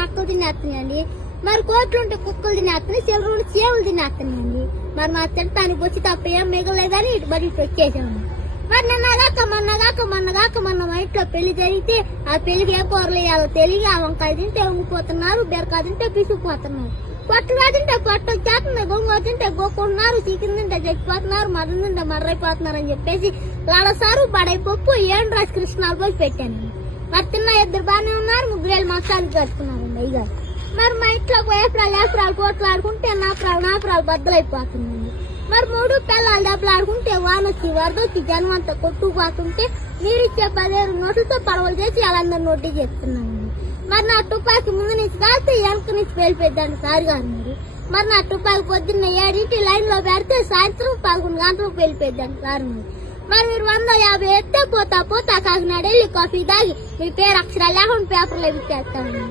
నక్కలు తినేస్తున్నాయండి. మరి కోట్లు ఉంటే కుక్కలు తినేస్తున్నాయి, చిల్లర ఉంటే చేవులు తినేస్తున్నాయండి. మరి మా తింటానికి వచ్చి తప్ప ఏం మిగలేదని మరి ఇటు వచ్చేసాము. మరి మొన్న మా ఇంట్లో పెళ్లి జరిగితే ఆ పెళ్లికి ఏ కూరలు వేయాలో తెలియ ఆ వంకాయ తింటే వంగిపోతున్నారు, బీరకాయ తింటే పిసిపోతున్నారు, పొట్టుగా తింటే పొట్టు వచ్చేస్తుంది, గొంగ తింటే గొక్కుంటున్నారు, చికెన్ తింటే చచ్చిపోతున్నారు, మటన్ తింటే మర్రైపోతున్నారు అని చెప్పేసి లాలసారు పడైపప్పు ఏం రాసి కృష్ణాలు పోయి పెట్టాను. మరి తిన్న 2 బాగానే ఉన్నారు, 3 మసాలు కట్టుకున్నారండి అయ్య గారు. మరి మా ఇంట్లో ఏప్రాలు కోట్లు ఆడుకుంటే నాపురాలు బద్దలైపోతుందండి. మరి 3 పిల్లలు దెబ్బలు ఆడుకుంటే వానొచ్చి వరదొచ్చి జనం అంతా కొట్టుకుపోతుంటే మీరిచ్చే 10,000 నోట్లతో పడవలు చేసి వాళ్ళందరూ నోటి చెప్తున్నాను. మరి నా తుపాకి ముందు నుంచి కాస్తే వెనక నుంచి వెళ్ళిపోద్దాను సార్ గారు. మరి నా తుపాకి పొద్దున్న 7 లైన్ లో పెడితే సాయంత్రం 11 గంటలకు వెళ్ళిపోద్దాను సార్. మరి మీరు 150 ఎత్తే పోతా కాకినాడ వెళ్ళి కాఫీ తాగి మీ పేరు అక్షరాలు లేకుండా పేపర్లో ఎత్తిస్తాను.